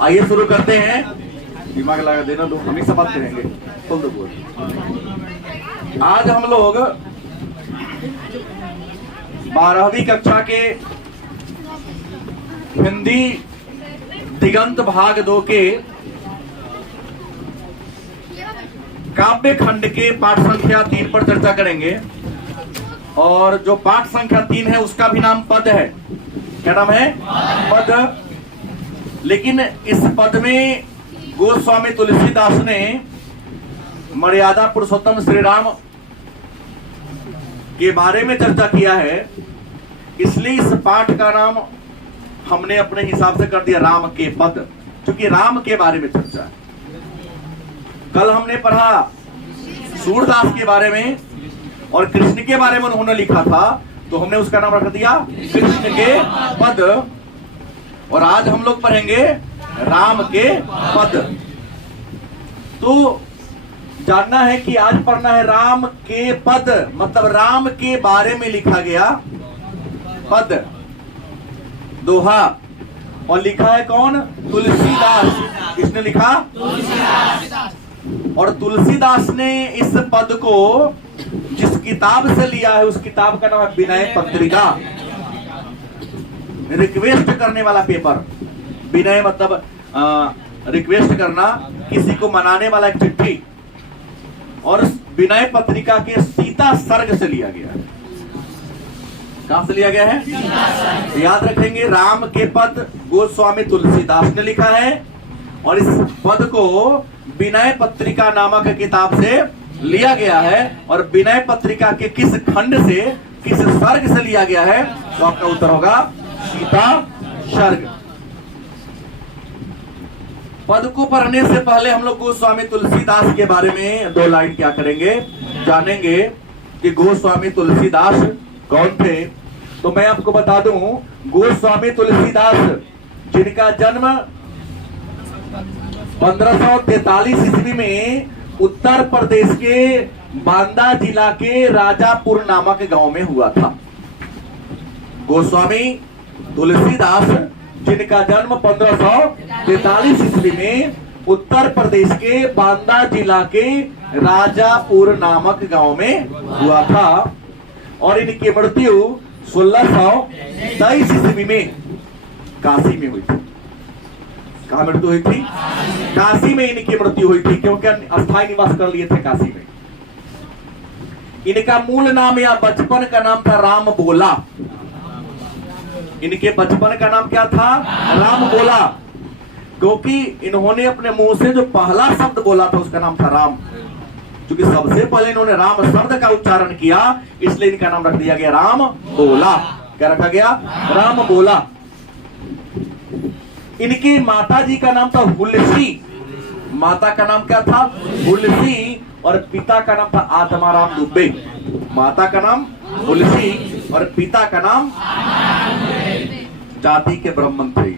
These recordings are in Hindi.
आइए शुरू करते हैं। दिमाग लगा देना दो, हम ही सब बात करेंगे। बोल दो बोल। आज हम लोग 12वीं कक्षा के हिंदी दिगंत भाग 2 के काव्य खंड के पाठ संख्या 3 पर चर्चा करेंगे। और जो पाठ संख्या 3 है उसका भी नाम पद है। क्या नाम है? पद। लेकिन इस पद में गोस्वामी तुलसीदास ने मर्यादा पुरुषोत्तम श्री राम के बारे में चर्चा किया है, इसलिए इस पाठ का नाम हमने अपने हिसाब से कर दिया राम के पद, क्योंकि राम के बारे में चर्चा है। कल हमने पढ़ा सूरदास के बारे में और कृष्ण के बारे में उन्होंने लिखा था, तो हमने उसका नाम रख दिया कृष्ण के पद। और आज हम लोग पढ़ेंगे राम के पद। तो जानना है कि आज पढ़ना है राम के पद, मतलब राम के बारे में लिखा गया पद, दोहा। और लिखा है कौन? तुलसीदास। किसने लिखा? तुलसीदास। और तुलसीदास ने इस पद को जिस किताब से लिया है उस किताब का नाम है विनय पत्रिका। रिक्वेस्ट करने वाला पेपर। विनय मतलब रिक्वेस्ट करना, किसी को मनाने वाला एक चिट्ठी। और विनय पत्रिका के सीता सर्ग से लिया गया है। कहां से लिया गया है? याद रखेंगे, राम के पद गोस्वामी तुलसीदास ने लिखा है और इस पद को विनय पत्रिका नामक किताब से लिया गया है। और विनय पत्रिका के किस खंड से, किस सर्ग से लिया गया है? तो आपका उत्तर होगा सीता सर्ग। पद को पढ़ने से पहले हम लोग गोस्वामी तुलसीदास के बारे में 2 लाइन क्या करेंगे, जानेंगे कि गोस्वामी तुलसीदास कौन थे। तो मैं आपको बता दूं, गोस्वामी तुलसीदास जिनका जन्म 1543 ईस्वी में उत्तर प्रदेश के बांदा जिला के राजापुर नामक गांव में हुआ था। गोस्वामी तुलसीदास जिनका जन्म 1543 ईस्वी में उत्तर प्रदेश के बांदा जिला के राजापुर नामक गांव में हुआ था। और इनकी मृत्यु 1623 ईस्वी में काशी में हुई थी। कहां मृत्यु हुई थी? काशी में इनकी मृत्यु हुई थी, क्योंकि अस्थायी निवास कर लिए थे काशी में। इनका मूल नाम या बचपन का नाम था राम बोला। इनके बचपन का नाम क्या था? राम बोला, क्योंकि इन्होंने अपने मुंह से जो पहला शब्द बोला था उसका नाम था राम। क्योंकि सबसे पहले इन्होंने राम शब्द का उच्चारण किया, इसलिए इनका नाम रख दिया गया राम बोला। क्या रखा गया? राम बोला। इनकी माता जी का नाम था हुलसी। माता का नाम क्या था? हुलसी। और पिता का नाम था आत्माराम दुबे। माता का नाम हुलसी और पिता का नाम, जाति के ब्राह्मण थे।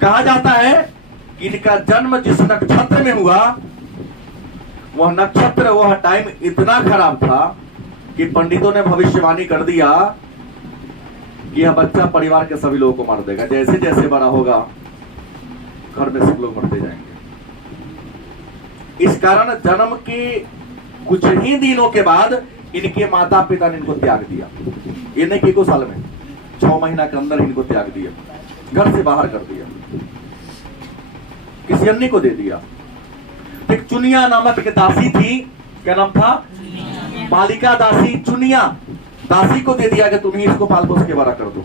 कहा जाता है कि इनका जन्म जिस नक्षत्र में हुआ, वह नक्षत्र, वह टाइम इतना खराब था कि पंडितों ने भविष्यवाणी कर दिया कि यह बच्चा परिवार के सभी लोगों को मार देगा। जैसे जैसे बड़ा होगा घर में सब लोग मरते जाएंगे। इस कारण जन्म के कुछ ही दिनों के बाद इनके माता पिता ने इनको त्याग दिया। ये नहीं कि 1 साल में, 6 महीना के अंदर इनको त्याग दिया, घर से बाहर कर दिया, किसी अन्य को दे दिया। एक चुनिया नामक एक दासी थी। क्या नाम था? बालिका दासी चुनिया। दासी को दे दिया कि तुम ही इसको पाल पोस के बड़ा कर दो,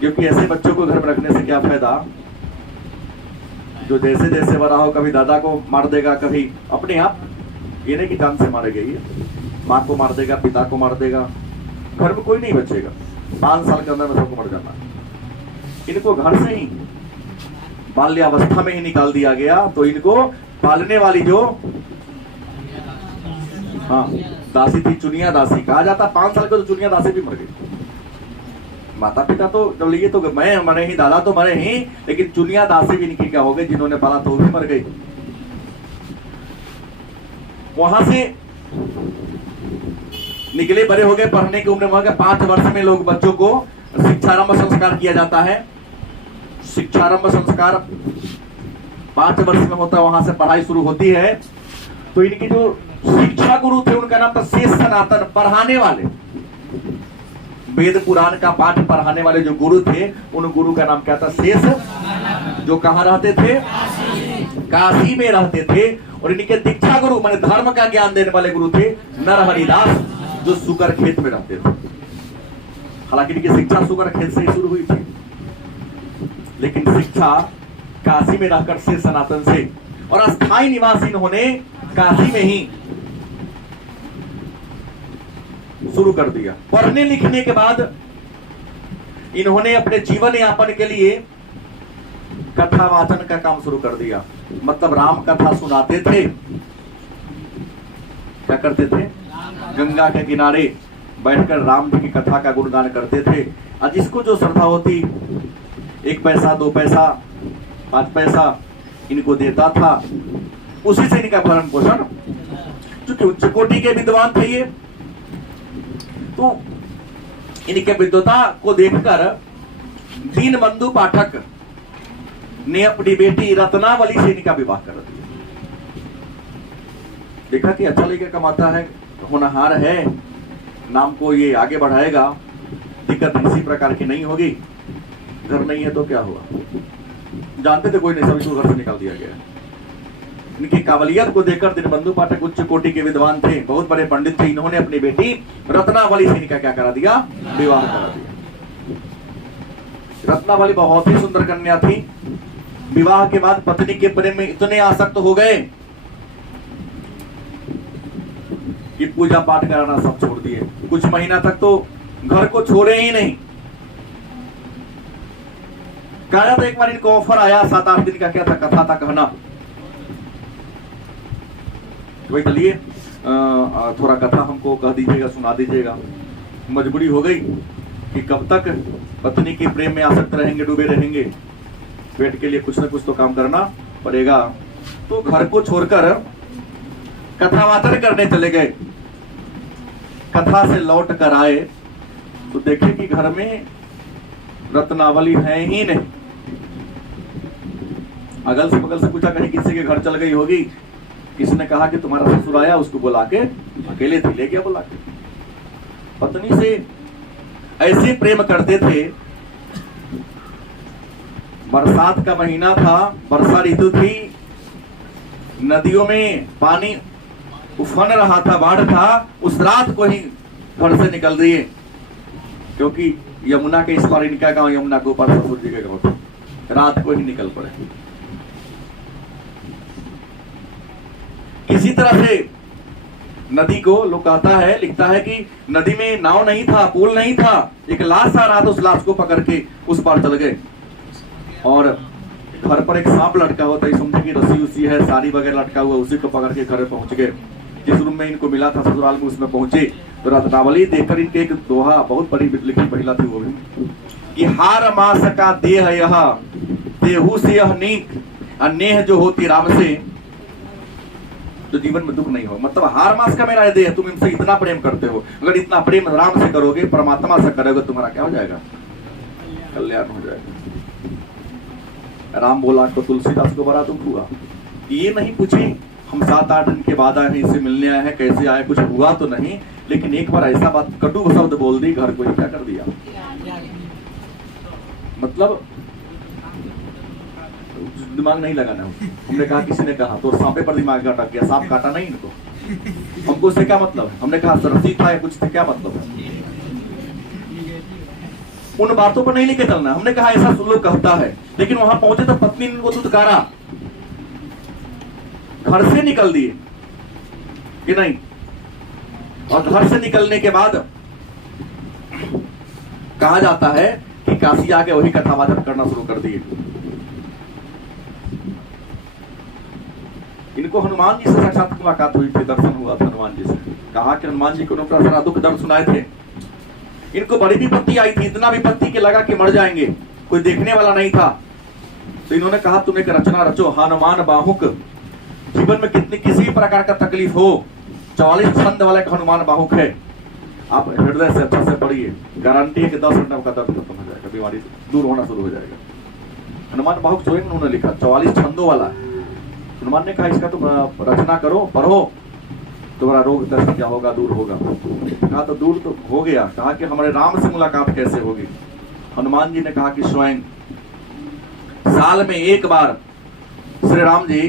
क्योंकि ऐसे बच्चों को घर में रखने से क्या फायदा, जो जैसे जैसे बड़ा हो कभी दादा को मार देगा, कभी अपने आप, ये नहीं कि जान से मारेगा, ये माँ को मार देगा, पिता को मार देगा, घर में कोई नहीं बचेगा। 5 साल के अंदर में सबको मर जाना। इनको घर से ही बाल्यावस्था में ही निकाल दिया गया। तो इनको पालने वाली जो दासी थी, चुनिया दासी कहा जाता। 5 साल के तो चुनिया दासी भी मर गई। माता पिता तो जब लिए तो मैं मरे ही, दादा तो मरे ही, लेकिन चुनिया दासी भी इनकी क्या हो गई, जिन्होंने पाला तो वो भी मर गई। वहां से निकले, बड़े हो गए, पढ़ने की उम्र में 5 वर्ष में लोग बच्चों को शिक्षारंभ संस्कार किया जाता है। शिक्षारंभ संस्कार 5 वर्ष में होता है, वहां से पढ़ाई शुरू होती है। तो इनके जो शिक्षा गुरु थे उनका नाम था शेष सनातन, पढ़ाने वाले, वेद पुराण का पाठ पढ़ाने वाले जो गुरु थे, उन गुरु का नाम क्या था? शेष, जो कहाँ रहते थे? काशी में रहते थे। और इनके दीक्षा गुरु माने धर्म का ज्ञान देने वाले गुरु थे नरहरिदास, जो सुकर खेत में रहते थे। हालांकि इनकी शिक्षा सुकर खेत से ही शुरू हुई थी, लेकिन शिक्षा काशी में रहकर से सनातन से, और अस्थायी निवास इन्होंने काशी में ही शुरू कर दिया। पढ़ने लिखने के बाद इन्होंने अपने जीवन यापन के लिए कथा वाचन का काम शुरू कर दिया। मतलब राम कथा सुनाते थे। क्या करते थे? गंगा के किनारे बैठकर राम जी की कथा का गुणगान करते थे। और जिसको जो श्रद्धा होती, 1 पैसा 2 पैसा 5 पैसा इनको देता था, उसी से इनका भरण पोषण। क्योंकि उच्च कोटि के विद्वान थे ये, तो इनके विद्वता को देखकर दीनबंधु पाठक ने अपनी बेटी रत्नावली से इनका विवाह कर दिया। देखा कि अच्छा लेकर कमाता है, होनहार है, नाम को ये आगे बढ़ाएगा, दिक्कत इसी प्रकार की नहीं होगी। घर नहीं है तो क्या हुआ, जानते थे कोई नहीं, सभी को घर से निकाल दिया गया। इनकी काबिलियत को देखकर दीनबंधु पाठक उच्च कोटि के विद्वान थे, बहुत बड़े पंडित थे। इन्होंने अपनी बेटी रत्नावली से इनका क्या करा दिया? विवाह करा दिया। रत्नावली बहुत ही सुंदर कन्या थी। विवाह के बाद पत्नी के प्रेम में इतने आसक्त हो गए कि पूजा पाठ कराना सब छोड़ दिए। कुछ महीना तक तो घर को छोड़े ही नहीं। कहा था एक बार इनको ऑफर आया 7-8 दिन का, क्या था? कथा था कहना। भाई चलिए थोड़ा कथा हमको कह दीजिएगा, सुना दीजिएगा। मजबूरी हो गई कि कब तक पत्नी के प्रेम में आसक्त रहेंगे, डूबे रहेंगे। पेट के लिए कुछ ना कुछ तो काम करना पड़ेगा। तो घर को छोड़कर कथावाचन करने चले गए। कथा से लौट कर आए तो देखे कि घर में रत्नावली है ही नहीं। अगल से बगल से पूछा, कहीं किसी के घर चल गई होगी। किसी ने कहा कि तुम्हारा ससुर आया, उसको बुला के, अकेले थी, ले गया बुला के। पत्नी से ऐसे प्रेम करते थे। बरसात का महीना था, वर्षा ऋतु थी, नदियों में पानी उफन रहा था, बाढ़ था। उस रात को ही घर से निकल दिए, क्योंकि यमुना के इस पार इनका गांव, यमुना के ऊपर ससुर जी का गांव था। रात को ही निकल पड़े। किसी तरह से नदी को, लोग कहता है, लिखता है कि नदी में नाव नहीं था, पुल नहीं था, एक लाश आ रहा था, उस लाश को पकड़ के उस पार चल गए। और घर पर एक सांप लटका हुआ था, समझे कि रस्सी उसी है, साड़ी वगैरह लटका हुआ, उसी को पकड़ के घर पहुंच गए। जिस रूम में इनको मिला था ससुराल में, उसमें पहुंचे तो रत्नावली देखकर इनके एक दोहा, बहुत बड़ी लिखी महिला थी वो भी, कि हार मास का देह यह देहू से यह नीक, नेह जो होती राम से तो जीवन में दुख नहीं हो। मतलब हार मास का मेरा देह, तुम इनसे इतना प्रेम करते हो, अगर इतना प्रेम राम से करोगे, परमात्मा से करोगे, तुम्हारा क्या हो जाएगा? कल्याण हो जाएगा। राम बोला तो तुलसीदास को बड़ा दुख हुआ। ये नहीं पूछे हम 7-8 दिन के बाद आए हैं, इससे मिलने आए हैं, कैसे आए, कुछ हुआ तो नहीं, लेकिन एक बार ऐसा बात कटु शब्द बोल दी, घर को ही क्या कर दिया। मतलब दिमाग नहीं लगाना। हमने कहा, किसी ने कहा तो सांपे पर दिमाग अटक गया, सांप काटा नहीं इनको, हमको उससे क्या मतलब है? हमने कहा रस्सी था या कुछ से क्या मतलब है? उन बातों पर नहीं लेके चलना। हमने कहा ऐसा लोग कहता है, लेकिन वहां पहुंचे तो पत्नी ने उनको दुत्कारा, घर से निकल दिए कि नहीं। और घर से निकलने के बाद कहा जाता है कि काशी आके वही कथावाचन करना शुरू कर दिए। इनको हनुमान जी से साक्षात मुलाकात हुई थी, दर्शन हुआ था हनुमान जी से। कहा कि हनुमान जी को उन्होंने सारा दुख दर्द सुनाए थे। इनको बड़ी विपत्ति आई थी, इतना विपत्ति के लगा कि मर जाएंगे, कोई देखने वाला नहीं था। तो इन्होंने कहा, तुम एक रचना रचो, हनुमान बाहुक। जीवन में कितनी किसी भी प्रकार का तकलीफ हो, 44 छंद वाला एक हनुमान बाहुक है। आप हृदय से अच्छा से पढ़िए, गारंटी है कि 10 मिनट में का दर्द खत्म हो जाएगा, बीमारी दूर होना शुरू हो जाएगा। हनुमान बाहुक स्वयं उन्होंने लिखा, 44 छंदों वाला है। हनुमान ने कहा इसका तुम रचना करो, पढ़ो, तुम्हारा रोग दर्द क्या होगा, दूर होगा। कहा तो दूर तो हो गया। कहा कि हमारे राम से मुलाकात कैसे होगी। हनुमान जी ने कहा कि स्वयं साल में एक बार श्री राम जी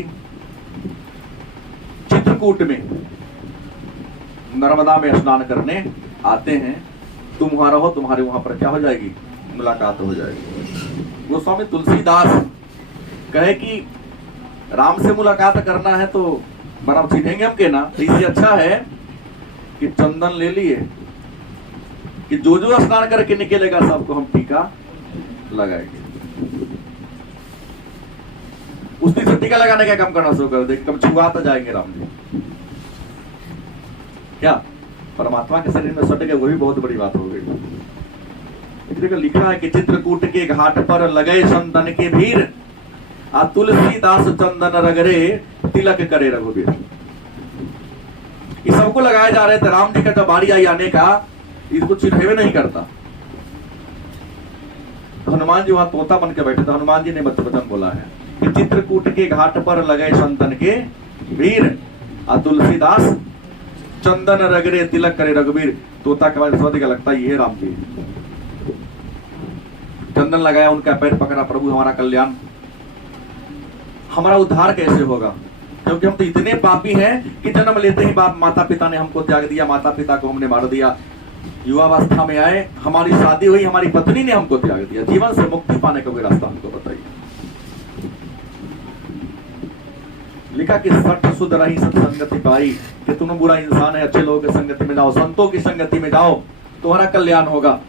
चित्रकूट में नर्मदा में स्नान करने आते हैं। तुम वहां रहो, तुम्हारे वहां पर क्या हो जाएगी, मुलाकात हो जाएगी। गोस्वामी तुलसीदास कहे कि राम से मुलाकात करना है तो बड़ा चिढ़ेंगे हम के ना, तो इससे अच्छा है कि चंदन ले लिए कि जो जो स्नान करके निकलेगा सबको हम टीका लगाएंगे। उस दिन से टीका लगाने का काम करना शुरू कर दे, कब छुआते जाएंगे राम जी। क्या परमात्मा के शरीर में सट गए, वो भी बहुत बड़ी बात हो गई। लिखा है कि चित्रकूट के घाट पर लगे चंदन के भीड़, आ तुलसीदास चंदन रगरे तिलक करे रघुवीर। ये सबको लगाए जा रहे थे। राम जी का जब बारी आई आने का, इसको चिढ़ेवे नहीं करता। तो हनुमान जी वहां तोता बन के बैठे थे। हनुमान जी ने वचन बोला है कि चित्रकूट के घाट पर लगे चंदन के भीड़, आ तुलसीदास चंदन रगरे तिलक करे रघुवीर। तोता के बाद स्वाद का लगता है ये राम जी। चंदन लगाया, उनका पैर पकड़ा, प्रभु हमारा कल्याण, हमारा उद्धार कैसे होगा, क्योंकि हम तो इतने पापी हैं कि जन्म लेते ही बाप माता पिता ने हमको त्याग दिया, माता पिता को हमने मार दिया। युवावस्था में आए, हमारी शादी हुई, हमारी पत्नी ने हमको त्याग दिया। जीवन से मुक्ति पाने का कोई रास्ता हमको बताइए। लिखा कि सठ सुध रही सत्संगति पाई, कि तुम बुरा इंसान है, अच्छे लोगों की संगति में जाओ, संतों की संगति में जाओ, तुम्हारा कल्याण होगा।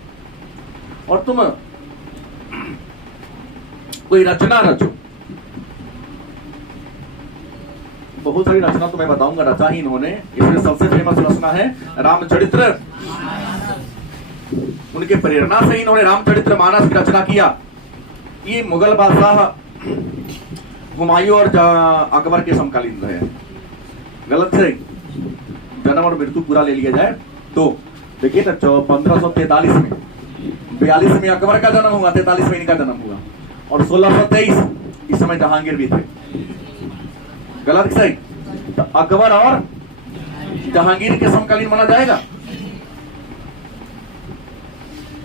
और तुम कोई रचना रचो। बहुत सारी रचना तो मैं बताऊंगा, रचा ही इन्होंने। इसमें सबसे फेमस रचना है रामचरित्र। उनके प्रेरणा से इन्होंने रामचरित्र मानस की रचना किया। ये मुगल बादशाह हुमायूं और अकबर के समकालीन रहे। गलत से जन्म और मृत्यु पूरा ले लिया जाए तो देखिए ना, 1543 में, 42 में अकबर का जन्म हुआ, 43 में इनका जन्म हुआ, और 1623 इस समय जहांगीर भी थे। गलत सही? तो अकबर और जहांगीर के समकालीन माना जाएगा।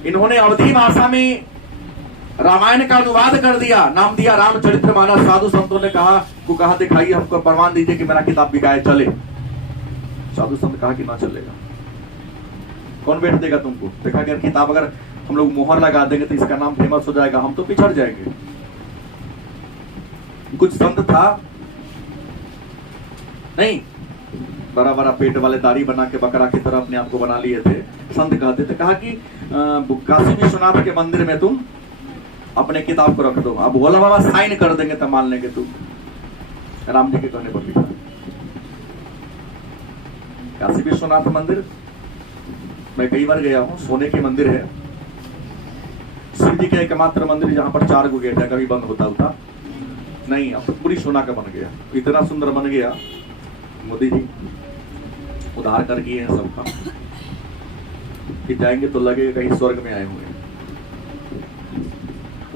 इन्होंने अवधी भाषा में रामायण का अनुवाद कर दिया, नाम दिया रामचरितमानस। साधु संतों ने कहा दिखाइए, हमको प्रमाण दीजिए कि मेरा किताब बिकाए चले। साधु संत कहा कि ना चलेगा, कौन बैठ देगा तुमको। देखा कि किताब अगर हम लोग मोहर लगा देंगे तो इसका नाम फेमस हो जाएगा, हम तो पिछड़ जाएंगे। कुछ संत था नहीं, बड़ा बड़ा पेट वाले दाढ़ी बना के बकरा की तरह अपने आप को बना लिए थे। संत कहते थे, कहा कि काशी विश्वनाथ के मंदिर में तुम अपने किताब को रख दो, अब भोला बाबा साइन कर देंगे तब मान लेंगे तुम। राम जी के कहने पर लिखा। काशी विश्वनाथ मंदिर मैं कई बार गया हूँ, सोने के मंदिर है। शिव जी का एकमात्र मंदिर जहाँ पर 4 गो गेट है, कभी बंद होता नहीं, अब तो पूरी सोना का बन गया। इतना सुंदर बन गया, मोदी जी उधार कर किए हैं सबका, कि जाएंगे तो लगेगा कहीं स्वर्ग में आए हुए हैं।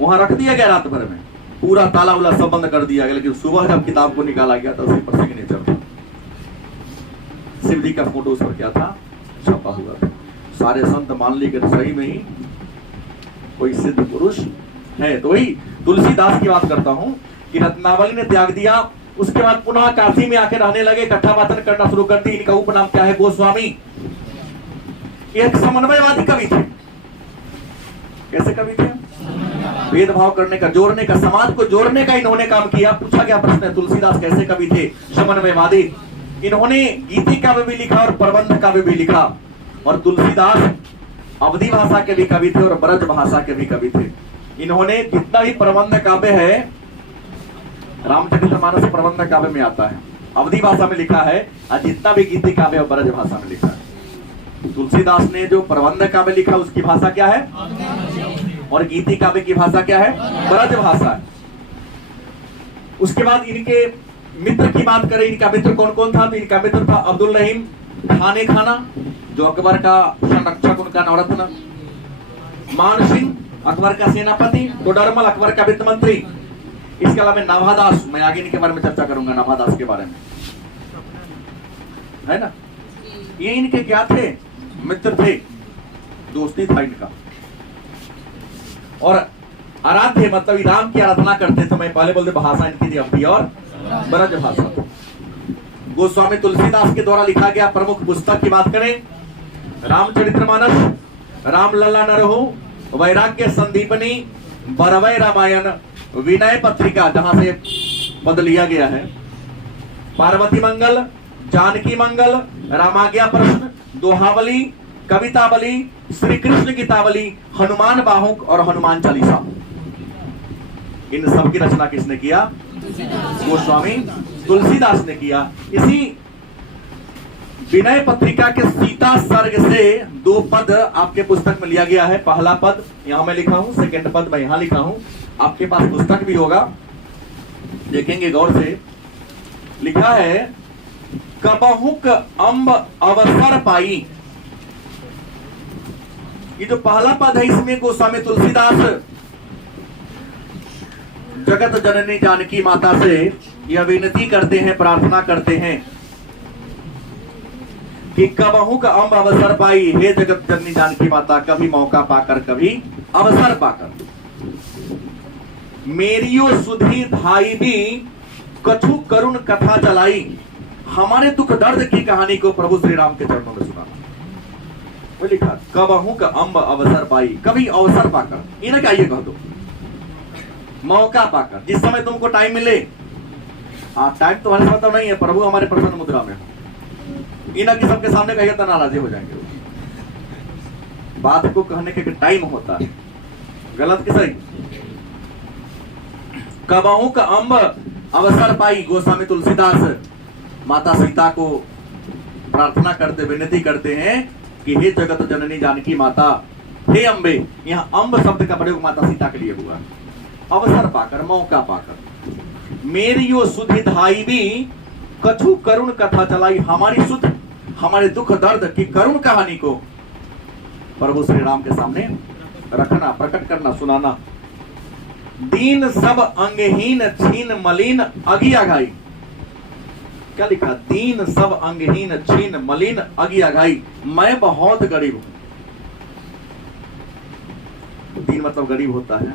वहां रख दिया गया, रात भर में पूरा ताला उला सब बंद कर दिया गया। लेकिन सुबह जब किताब को निकाला गया तो सिर्फ सिग्नेचर था, शिव जी का फोटो उस पर क्या था, छपा हुआ था। सारे संत मान ली कि सही में ही कोई सिद्ध पुरुष है। तो वही तुलसीदास की बात करता हूं कि रत्नावली ने त्याग दिया, उसके बाद पुनः काशी में आकर रहने लगे, कथा वाचन करना शुरू कर दी। इनका उपनाम क्या है, गोस्वामी। एक समन्वयवादी कवि थे। कैसे कवि थे? भेदभाव करने का, जोड़ने का, समाज को जोड़ने का इन्होंने काम किया। पूछा गया प्रश्न है, तुलसीदास कैसे कवि थे? समन्वयवादी। इन्होंने गीति काव्य भी लिखा और प्रबंध काव्य भी लिखा। और तुलसीदास अवधी भाषा के भी कवि थे और ब्रज भाषा के भी कवि थे। इन्होंने जितना भी प्रबंध काव्य है, रामचरितमानस प्रबंध काव्य में आता है, अवधी भाषा में लिखा है, और जितना भी गीति काव्य और ब्रज भाषा में लिखा है। तुलसीदास ने जो प्रबंध काव्य लिखा उसकी भाषा क्या है, और गीति काव्य की भाषा क्या है, ब्रज भाषा है। उसके बाद इनके मित्र की बात करें, इनका मित्र कौन कौन था? तो इनका मित्र था अब्दुल रहीम खाने खाना, जो अकबर का संरक्षक, उनका नवरत्न। मान सिंह अकबर का सेनापति, टोडरमल अकबर का वित्त मंत्री, इसके अलावा नाभादास, मैं आगे इनके बारे में चर्चा करूंगा, नाभादास के बारे में, है ना। ये इनके क्या थे? मित्र थे, दोस्ती था इनका। और आराध्य मतलब राम की आराधना करते थे। मैं पहले बोलते भाषा इनकी थी अवधी और ब्रज भाषा। गोस्वामी तुलसीदास के द्वारा लिखा गया प्रमुख पुस्तक की बात करें, रामचरितमानस, रामलला नरहु, वैराग्य संदीपनी, बरवै रामायण, विनय पत्रिका जहां से पद लिया गया है, पार्वती मंगल, जानकी मंगल, रामाज्ञा प्रश्न, दोहावली, कवितावली, श्री कृष्ण गीतावली, हनुमान बाहुक और हनुमान चालीसा। इन सब की रचना किसने किया? गोस्वामी तुलसीदास ने किया। इसी विनय पत्रिका के सीता सर्ग से 2 पद आपके पुस्तक में लिया गया है। पहला पद यहां मैं लिखा हूं, सेकंड पद मैं यहां लिखा हूं, आपके पास पुस्तक भी होगा, देखेंगे गौर से। लिखा है कबहुक अम्ब अवसर पाई। ये जो पहला पद है इसमें गोस्वामी तुलसीदास जगत जननी जानकी माता से यह विनती करते हैं, प्रार्थना करते हैं कि कबहू का अम्ब अवसर पाई, हे जगत जननी जानकी माता, कभी मौका पाकर, कभी अवसर पाकर, मेरियो सुधी धाई भी कछु करुण कथा चलाई। हमारे दुख दर्द की कहानी को प्रभु श्री राम के चरणों में सुना। वो लिखा कबहू का अम्ब अवसर पाई, कभी अवसर पाकर, इन्हें क्या ये कह दो, मौका पाकर, जिस समय तुमको टाइम मिले। टाइम तो हमारे साथ नहीं है, प्रभु हमारे प्रसन्न मुद्रा में। इन्हें की सबके सामने कहिए तो नाराजी हो जाएंगे। बात को कहने के टाइम होता है, गलत कि सही। कबहू का अम्ब अवसर पाई, गोस्वामी तुलसीदास माता सीता को प्रार्थना करते, विनती करते हैं कि हे जगत जननी जानकी माता, हे अम्बे। यहाँ अम्ब शब्द का प्रयोग माता सीता के लिए हुआ। अवसर पाकर, मौका पाकर, मेरी यो सुधि धाई भी कछु करुण कथा चलाई। हमारी सुध, हमारे दुख दर्द की करुण कहानी को प्रभु श्री राम के सामने रखना, प्रकट करना, सुनाना। दीन सब अंगहीन छीन मलिन अगिया घाई। क्या लिखा? दीन सब अंगहीन छीन मलिन अगिया घाई। मैं बहुत गरीब हूं। दीन मतलब गरीब होता है।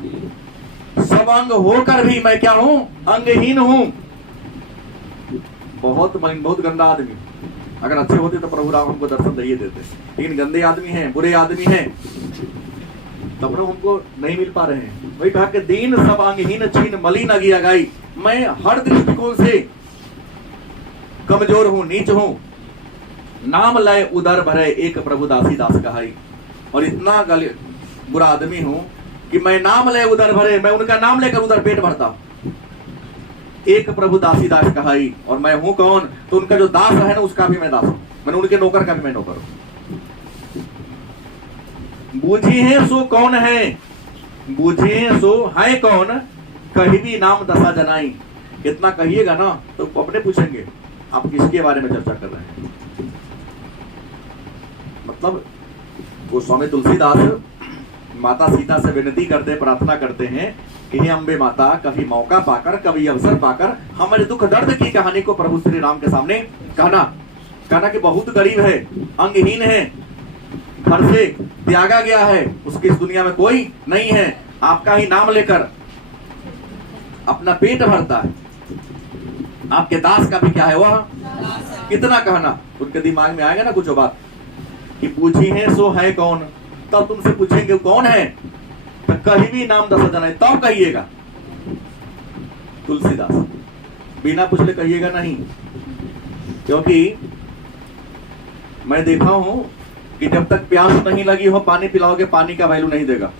सब अंग होकर भी मैं क्या हूं? अंगहीन हूं। बहुत मलिन, बहुत गंदा आदमी। अगर अच्छे होते तो प्रभु राम हमको दर्शन दे देते, लेकिन गंदे आदमी हैं, बुरे आदमी हैं, तब लोग हमको नहीं मिल पा रहे हैं। वही कहा कि दीन सब अंगहीन छीन मलिन अगिया घाई। मैं हर दृष्टिकोण से कमजोर हूं, नीच हूं। नाम लय उदर भरे, एक प्रभु दासी दास कहाई। और इतना बुरा आदमी हूं कि मैं नाम लय उदर भरे, मैं उनका नाम लेकर उधर पेट भरता हूं। एक प्रभु दासी दास कहाई। और मैं हूं कौन? तो उनका जो दास है ना, उसका भी मैं दास हूं। मैंने उनके नौकर का भी मैं नौकर हूं। बूझी है सो कौन है, बूझे है सो है कौन, कहीं भी नाम दशा जनाई। इतना कहिएगा ना तो अपने पूछेंगे आप किसके बारे में चर्चा कर रहे हैं। मतलब गोस्वामी तुलसीदास माता सीता से विनती करते, प्रार्थना करते हैं कि हे अम्बे माता, कभी मौका पाकर, कभी अवसर पाकर हमारे दुख दर्द की कहानी को प्रभु श्री राम के सामने कहना कि बहुत गरीब है, अंगहीन है, घर से त्यागा गया है, उसकी इस दुनिया में कोई नहीं है, आपका ही नाम लेकर अपना पेट भरता है। आपके दास का भी क्या है? वह कितना कहना। उनके दिमाग में आएगा ना कुछ बात कि पूछी है सो है कौन। तब तुमसे पूछेंगे कौन है, तो कहीं भी नाम दशा जनाई, तब कहिएगा तुलसीदास। बिना पूछले कहिएगा नहीं। क्योंकि मैं देखा हूं कि जब तक प्यास नहीं लगी हो, पानी पिलाओगे, पानी का वैल्यू नहीं देगा।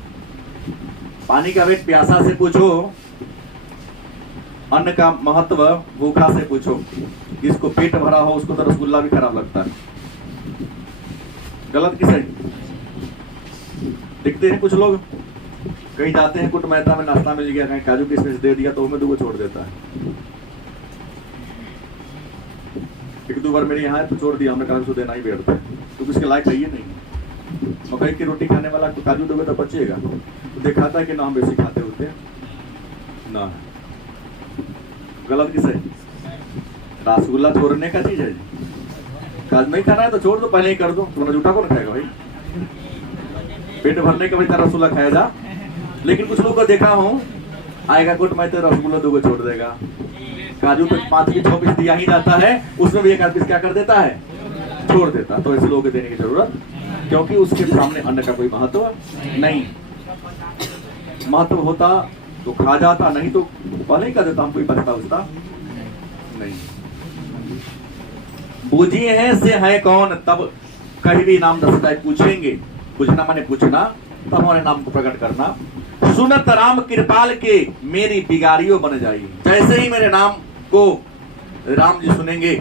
पानी का वेट प्यासा से पूछो, अन्न का महत्व भूखा से पूछो। जिसको पेट भरा हो उसको तो रसगुल्ला भी खराब लगता है। गलत किसे? दिखते हैं कुछ लोग, कहीं जाते हैं, कुट मेहता में नाश्ता मिल गया, कहीं काजू किशमिश दे दिया तो उसमें 2 छोड़ देता है। 1-2 बार मेरे यहाँ है तो छोड़ दिया, हमने कहा देना ही बेहतर है, तो किसके लायक है ये नहीं। मकई की रोटी खाने वाला काजू दोगे तो बचेगा। तो दिखाता है कि ना हम बेसी खाते होते ना। गलत किसे? रसगुल्ला छोड़ने का चीज है। काज नहीं खाना है तो छोड़ दो, पहले ही कर दो, तुम्हारा जूठा कौन खाएगा भाई? पेट भरने का भाई तेरा रसगुल्ला खाया जा। लेकिन कुछ लोग को देखा हूँ, आएगा कुट मैं तो रसगुल्ला 2 छोड़ देगा। काजू तो 5 पीस 6 पीस दिया ही जाता है, उसमें भी 1 आध पीस क्या कर देता है? छोड़ देता। तो ऐसे लोगों को देने की जरूरत, क्योंकि उसके सामने अन्न का कोई महत्व नहीं। महत्व होता तो खा जाता, नहीं तो पहले ही कर देता, हम कोई बचता उसका नहीं। बूझिए हैं से है कौन, तब कहीं भी नाम दसता पूछेंगे। पूछना माने पूछना, तब हमारे नाम को प्रकट करना। सुनत राम कृपाल के मेरी बिगाड़ियों बन जाइए। जैसे ही मेरे नाम को राम जी सुनेंगे,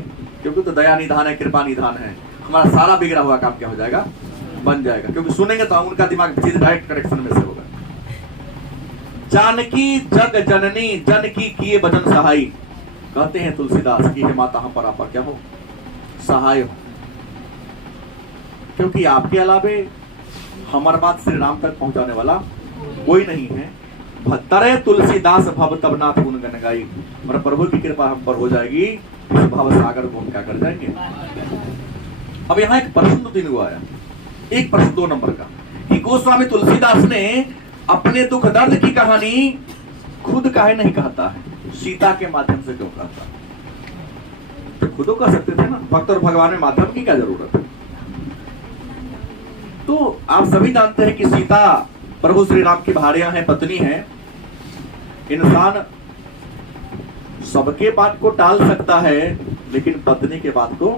क्योंकि तो दया निधान है, कृपा निधान है, हमारा सारा बिगड़ा हुआ काम क्या हो जाएगा? बन जाएगा। क्योंकि सुनेंगे तो उनका दिमाग सीधे डायरेक्ट कनेक्शन में से होगा। जानकी जग जननी जन की किए भजन सहाई। कहते हैं तुलसीदास की, हे माता हम पर आप क्या हो? सहाय हो। क्योंकि आपके अलावे हमारे बात श्री राम तक पहुंचाने वाला कोई नहीं है। भत्तरे तुलसीदास भव तब नाथ गुण गन गाई। और प्रभु की कृपा हम पर हो जाएगी, इस भव सागर को हम क्या कर जाएंगे? अब यहाँ एक प्रश्न तो 3 आया। एक प्रश्न 2 नंबर का कि गोस्वामी तुलसीदास ने अपने दुख दर्द की कहानी खुद काहे नहीं कहता है, सीता के माध्यम से क्यों कहता है? तो खुद कह सकते थे ना, भक्त और भगवान में माध्यम की क्या जरूरत है? तो आप सभी जानते हैं कि सीता प्रभु श्री राम की भार्या है, पत्नी है। इंसान सबके बात को टाल सकता है, लेकिन पत्नी के बात को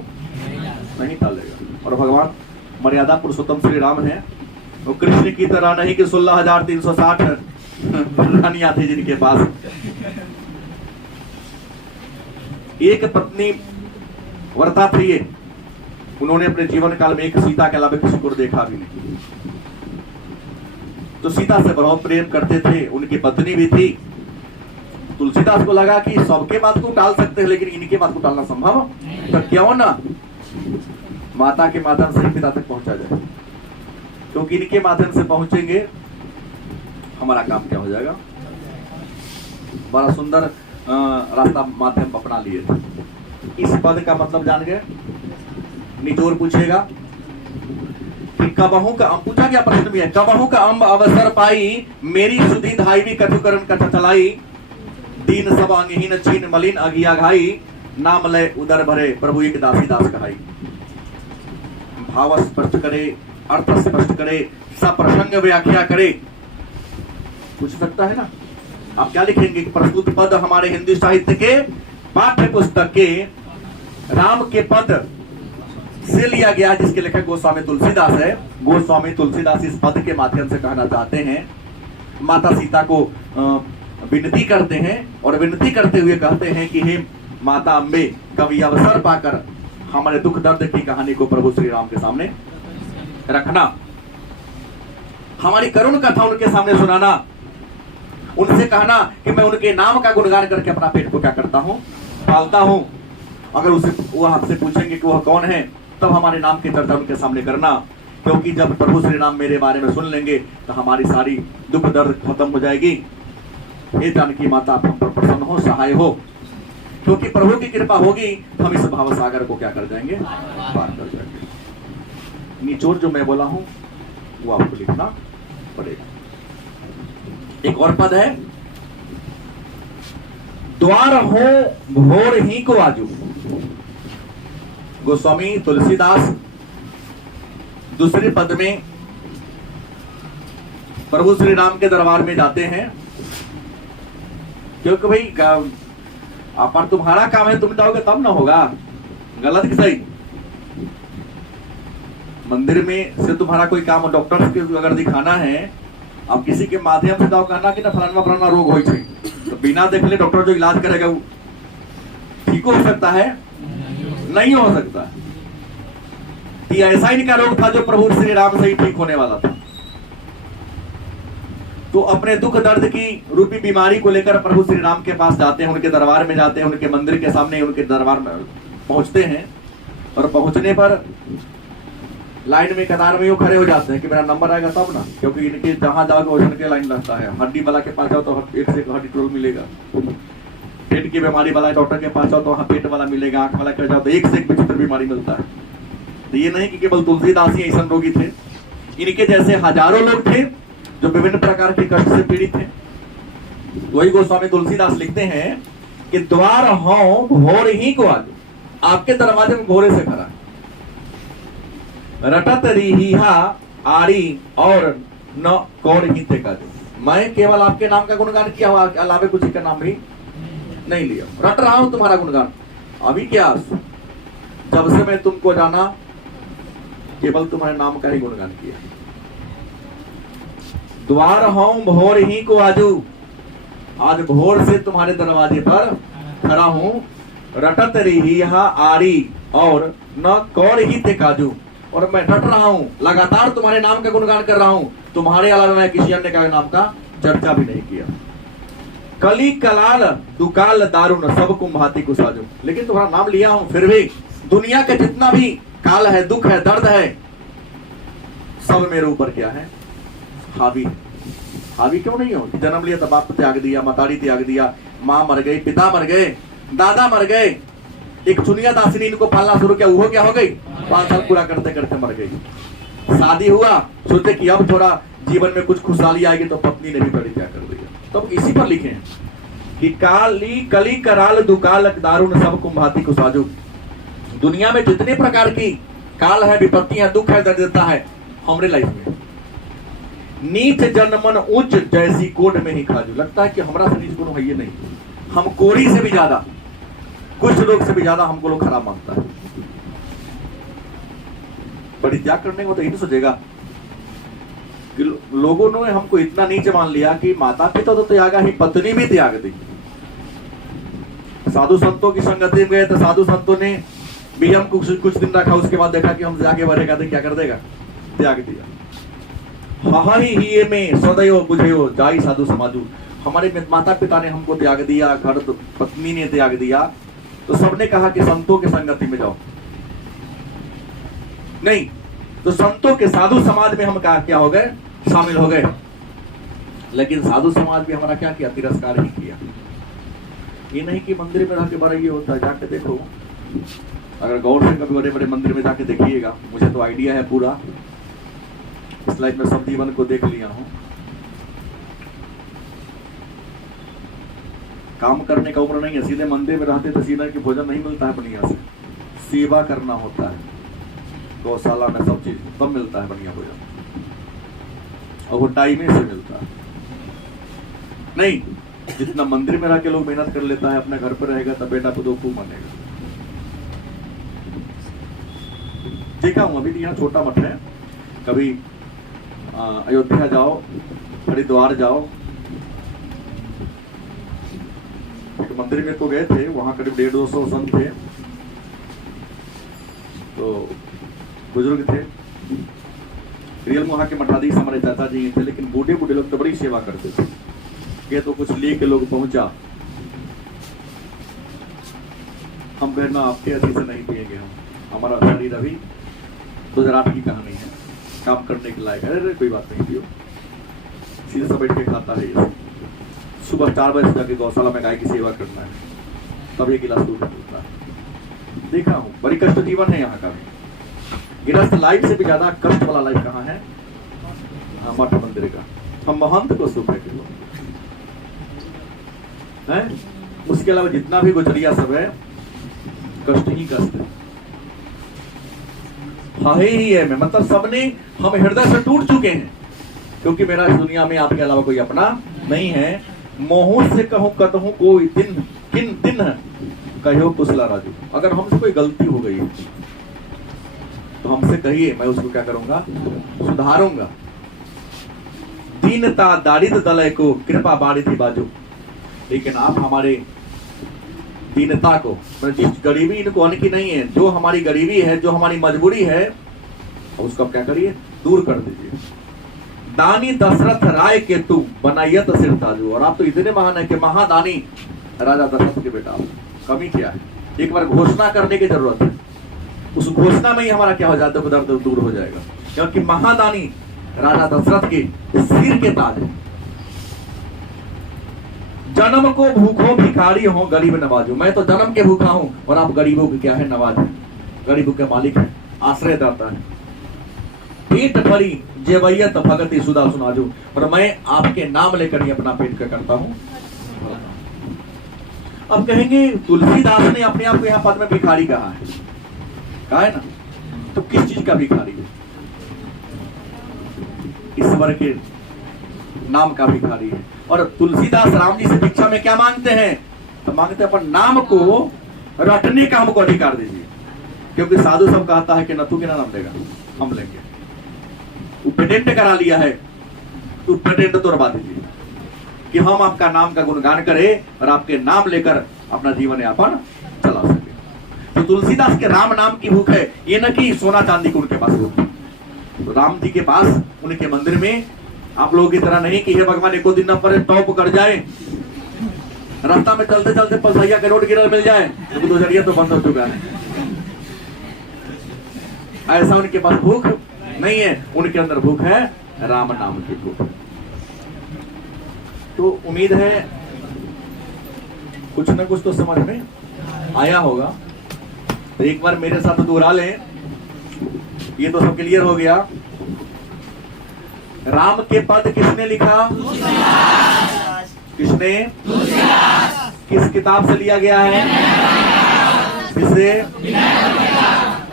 नहीं टालेगा। और भगवान मर्यादा पुरुषोत्तम श्री राम है, वो कृष्ण की तरह नहीं कि 16,360 रानियां थी जिनके पास। एक पत्नी व्रता थी, उन्होंने अपने जीवन काल में एक सीता के अलावा किसी को देखा भी नहीं। तो सीता से बहुत प्रेम करते थे, उनकी पत्नी भी थी। तुलसीदास को लगा कि सबके बात को टाल सकते हैं, लेकिन इनके बात को टालना संभव तो क्यों ना माता के माध्यम से ही पिता तक पहुंचा जाए। क्योंकि इनके माध्यम से पहुंचेंगे, हमारा काम क्या हो जाएगा? बड़ा सुंदर रास्ता माध्यम अपना लिए थे। इस पद का मतलब जान गए? निचोड़ पूछेगा कि कबहू का, पूछा गया प्रश्न भी है, कबहू का अम्ब अवसर पाई, मेरी सुधी धाई कथुकरण कथा चलाई, दीन सब अंगहीन छीन मलिन अगिया घाई, नाम लय उदर भरे प्रभु एक दासी दास कहाई। भाव स्पष्ट करे, अर्थ स्पष्ट करे, सप्रसंग व्याख्या करे। पूछ सकता है ना? आप क्या लिखेंगे कि प्रस्तुत पद हमारे हिंदी साहित्य के पाठ्य पुस्तक के राम के पद से लिया गया, जिसके लेखक गोस्वामी तुलसीदास है। गोस्वामी तुलसीदास इस पद के माध्यम से कहना चाहते हैं, माता सीता को विनती करते हैं, और विनती करते हुए कहते हैं कि हे माता अम्बे, कभी अवसर पाकर हमारे दुख दर्द की कहानी को प्रभु श्री राम के सामने रखना, हमारी करुण कथा उनके सामने सुनाना, उनसे कहना कि मैं उनके नाम का गुणगान करके अपना पेट को क्या करता हूं? पालता हूं। अगर उसे वो आपसे पूछेंगे कि वह कौन है, तब हमारे नाम की चर्चा उनके सामने करना। क्योंकि जब प्रभु श्री राम मेरे बारे में सुन लेंगे तो हमारी सारी दुख दर्द खत्म हो जाएगी। हे जानकी माता, आप हम पर प्रसन्न हो, सहाय हो। क्योंकि प्रभु की कृपा होगी, हम इस भाव सागर को क्या कर जाएंगे? पार कर जाएंगे। निचोड़ जो मैं बोला हूं वो आपको लिखना पड़ेगा। एक और पद है, द्वार हो भोर ही को आजू। गोस्वामी तुलसीदास दूसरे पद में प्रभु श्री राम के दरबार में जाते हैं, क्योंकि भाई पर तुम्हारा काम है, तुम जाओगे तब ना होगा। गलत कि सही? मंदिर में से तुम्हारा कोई काम, डॉक्टर के अगर दिखाना है, अब किसी के माध्यम से जाओ, कहना कि ना फलाना फलाना रोग हो, तो बिना देख ले डॉक्टर जो इलाज करेगा वो ठीक हो सकता है? नहीं हो सकता। ये ऐसा इनका रोग था जो प्रभु श्री राम से ही ठीक होने वाला था। तो अपने दुख दर्द की रूपी बीमारी को लेकर प्रभु श्री राम के पास जाते हैं, उनके दरबार में जाते हैं, उनके मंदिर के सामने उनके दरबार में पहुंचते हैं। और पहुंचने पर लाइन में कतार में वो खड़े हो जाते हैं कि मेरा नंबर आएगा तब ना, क्योंकि इनके जहां जाओगे वजन के लाइन लगता है। हड्डी वाला के पास जाओ तो एक से एक हड्डी टोल मिलेगा। पेट की बीमारी वाला डॉक्टर के पास जाओ तो वहाँ पेट वाला मिलेगा, आंख वाला के जाओ तो एक से एक विचित्र बीमारी मिलता है। तो ये नहीं कि केवल तुलसीदास ही ऐसा रोगी थे, इनके जैसे हजारों लोग थे जो विभिन्न प्रकार के कष्ट से पीड़ित थे। वही गोस्वामी तुलसीदास लिखते हैं कि द्वार हों भोर ही को आज, आपके दरवाजे में भोरे से खड़ा रटत रिहा आरी और न कौर ही थे का। मैं केवल आपके नाम का गुणगान किया हुआ, अलावे कुछ का नाम भी नहीं लिया, रट रहा हूं तुम्हारा गुणगान। अभी क्या, जब से मैं तुमको जाना केवल तुम्हारे नाम का ही गुणगान किया। द्वार हों भोर ही को आजू, आज भोर से तुम्हारे दरवाजे पर खड़ा हूं। रटत रिहा आरी और न कौर ही थे काजू, और मैं रट रहा हूं, लगातार तुम्हारे नाम का गुणगान कर रहा हूं। तुम्हारे अलावा मैं किसी अन्य का नाम का चर्चा भी नहीं किया। कली कलाल दुकाल दारुण सब कुंभाती कुसाजू, लेकिन तुम्हारा नाम लिया हूं फिर भी दुनिया का जितना भी काल है, दुख है, दर्द है, सब मेरे ऊपर क्या है, हावी। हावी क्यों नहीं हो? जन्म लिया तो बाप त्याग दिया, मतारी त्याग दिया, माँ मर गई, पिता मर गए, दादा मर गए, एक चुनिया दासिनी इनको पालना शुरू किया, वो क्या हो गई, 5 साल पूरा करते करते मर गई। शादी हुआ, सोचे कि अब थोड़ा जीवन में कुछ खुशहाली आएगी, तो पत्नी ने भी परित्याग कर दिया। तो इसी पर लिखे हैं कि काली कली कराल दुकाल दारुण सब कुंभाती कुसाजू। दुनिया में जितने प्रकार की काल है, विपत्ति है, दुख है, दरिद्रता है, हमारे लाइफ में नीच जनमन उच्च जैसी कोट में ही खाजू। लगता है कि हमारा से नीच गुण है ये नहीं, हम कोड़ी से भी ज्यादा, कुछ लोग से भी ज्यादा हमको लोग खराब मानता है। परित्याग करने को तो यही सोचेगा कि लोगों ने हमको इतना नीचे मान लिया कि माता पिता तो त्यागा ही, पत्नी भी त्याग दी। साधु संतों की संगति में गए तो साधु संतों ने भी हमको कुछ दिन रखा, उसके बाद देखा कि हम आगे बढ़ेगा तो क्या कर देगा, त्याग दिया। ही में सदैव बुझेयो जाई साधु समाजू। हमारे माता पिता ने हमको त्याग दिया, घर पत्नी ने त्याग दिया, तो सबने कहा कि संतों के संगति में जाओ, नहीं तो संतों के साधु समाज में हम क्या हो गए, शामिल हो गए। लेकिन साधु समाज भी हमारा क्या किया, तिरस्कार ही किया। ये नहीं कि मंदिर में रहकर बड़ा ये होता है, जाके देखो, अगर गौर से कभी बड़े बड़े मंदिर में जाके देखिएगा, मुझे तो आइडिया है पूरा, इस लाइफ में सब जीवन को देख लिया हूं। काम करने का उम्र नहीं है, सीधे मंदिर में रहते तो सीधा की भोजन नहीं मिलता है बढ़िया से, सेवा करना होता है, गौशाला में सब चीज तब मिलता है बढ़िया भोजन, और वो टाइम से मिलता है। नहीं, जितना मंदिर में रह के लोग मेहनत कर लेता है, अपने घर पर रहेगा तब बेटा को दो खूब मानेगा। देखा हूं, अभी यहाँ छोटा मठ है, कभी अयोध्या जाओ, हरिद्वार जाओ, एक मंदिर में तो गए थे, वहां करीब 150-200 संत थे, तो बुजुर्ग थे, रियल में वहां के मठाधीश हमारे चाचा जी थे, लेकिन बूढ़े बूढ़े लोग तो बड़ी सेवा करते थे। ये तो कुछ लेके लोग पहुंचा, हम कहना आपके अति से नहीं पिएंगे, हम हमारा शरीर अभी 2008 की कहानी है, काम करने के लायक है। अरे कोई बात नहीं, पियो, सीधे से बैठ के खाता है ये। सुबह 4 बजे जाके गौशाला में गाय की सेवा करना है, तब ये गिलास दूध मिलता है। देखा हूँ, बड़ी कष्ट जीवन है यहाँ का भी। गृहस्थ लाइफ से भी ज्यादा कष्ट वाला लाइफ कहाँ है, मठ मंदिर का। हम महंत को सुख है उसके अलावा जितना भी गुजरिया सब है, कष्ट ही कष्ट है, ही है। मतलब सबने, हम हृदय से टूट चुके हैं, क्योंकि मेरा इस दुनिया में आपके अलावा कोई अपना नहीं है। मोहू से कहूं कतहूं कोई दिन किन दिन कहो कुशला राजू। अगर हमसे कोई गलती हो गई तो हमसे कहिए, मैं उसको क्या करूंगा, सुधारूंगा। दीनता दारिद्र दलय को कृपा बाड़ी थी बाजू। लेकिन आप हमारे दीनता को, जिस गरीबी इनको अन्न की नहीं है, जो हमारी गरीबी है, जो हमारी मजबूरी है, उसको आप क्या करिए, दूर कर दीजिए। दानी दशरथ राय के तू बनाइयत सिर ताजू। और आप तो इतने महान है कि महादानी राजा दशरथ के बेटा, कमी क्या है, एक बार घोषणा करने की जरूरत है, उस घोषणा में ही हमारा क्या हो जाता है, दर्द दूर हो जाएगा। क्योंकि महादानी राजा दशरथ के सिर के ताज है। जन्म को भूखों भिखारी हो गरीब नवाजो। मैं तो जन्म के भूखा हूं और आप गरीबों के क्या है, नवाज है, गरीबों के मालिक है, आश्रय दाता है। पेट भरी जेवैयत भगति सुधा सुनाजो, और मैं आपके नाम लेकर ही अपना पेट का करता हूं। अब कहेंगे तुलसीदास ने अपने आप को यहाँ पद में भिखारी कहा है ना, तो किस चीज का भिखारी है? ईश्वर के नाम का भिखारी है। और तुलसीदास राम जी से भिक्षा में क्या मांगते हैं? तो मांगते हैं अपन नाम को रटने का हमको अधिकार दीजिए, क्योंकि साधु सब कहता है कि न तू के नाम देगा, हम लेंगे। वो पेटेंट करा लिया है, तो पेटेंट तोड़वा दीजिए कि हम आपका नाम का गुणगान करें और आपके नाम लेकर अपना जीवन यापन चला सके। तो तुलसीदास के राम नाम की भूख है, ये न कि सोना चांदी की उनके पास भूख है। तो राम जी के पास उनके मंदिर में आप लोगों की तरह नहीं कि हे भगवान एको दिन न पड़े टॉप कर जाए, रास्ता में चलते चलते पसैया के रोड किनारे मिल जाए, क्योंकि तो जरिया तो बंद हो चुका है। ऐसा उनके पास भूख नहीं है, उनके अंदर भूख है राम नाम की भूख। तो उम्मीद है कुछ न कुछ तो समझ में आया होगा। तो एक बार मेरे साथ दोहरा लें, ये तो सब क्लियर हो गया। राम के पद किसने लिखा? किसने? किस किताब से लिया गया है? किससे?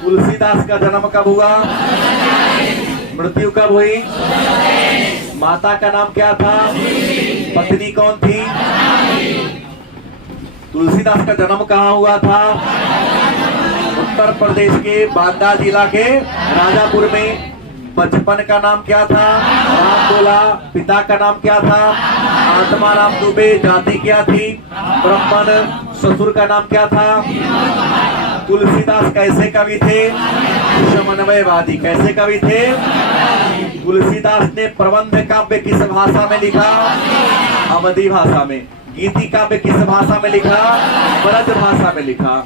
तुलसीदास का जन्म कब हुआ? मृत्यु कब हुई? माता का नाम क्या था? पत्नी कौन थी? तुलसीदास का जन्म कहाँ हुआ था? उत्तर प्रदेश के बांदा जिला के राजापुर में। बचपन का नाम क्या था? राम बोला। पिता का नाम क्या था? आत्माराम दुबे। जाति क्या थी? ब्राह्मण। ससुर का नाम क्या था? तुलसीदास कैसे कवि थे? समन्वयवादी। कैसे कवि थे? तुलसीदास ने प्रबंध काव्य किस भाषा में लिखा? अवधी भाषा में। गीति काव्य किस भाषा में लिखा? ब्रज भाषा में लिखा।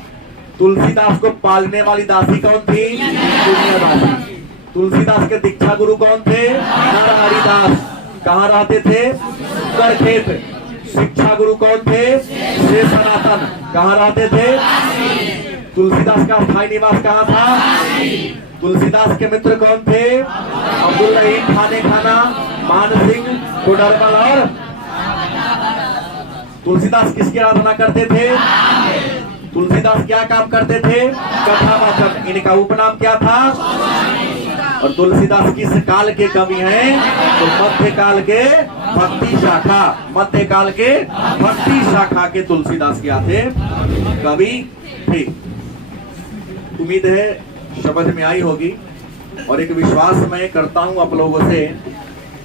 तुलसीदास को पालने वाली दासी कौन थी? दुनियादासी। तुलसीदास के दीक्षा गुरु कौन थे? नरहरिदास। कहाँ रहते थे? करखेत। शिक्षा गुरु कौन थे? श्री सनातन। कहाँ रहते थे? तुलसीदास का स्थायी निवास कहाँ था? तुलसीदास के मित्र कौन थे? अब्दुल रहीम खाने खाना, मान सिंह, कोडरमल। और तुलसीदास किसकी आराधना करते थे? तुलसीदास क्या काम करते थे? कथा वाचन। इनका उपनाम क्या था? और तुलसीदास किस काल के कवि हैं? तो मध्यकाल के भक्ति शाखा। मध्यकाल के भक्ति शाखा के तुलसीदास क्या थे? कवि थे। उम्मीद है समझ में आई होगी, और एक विश्वास मैं करता हूं आप लोगों से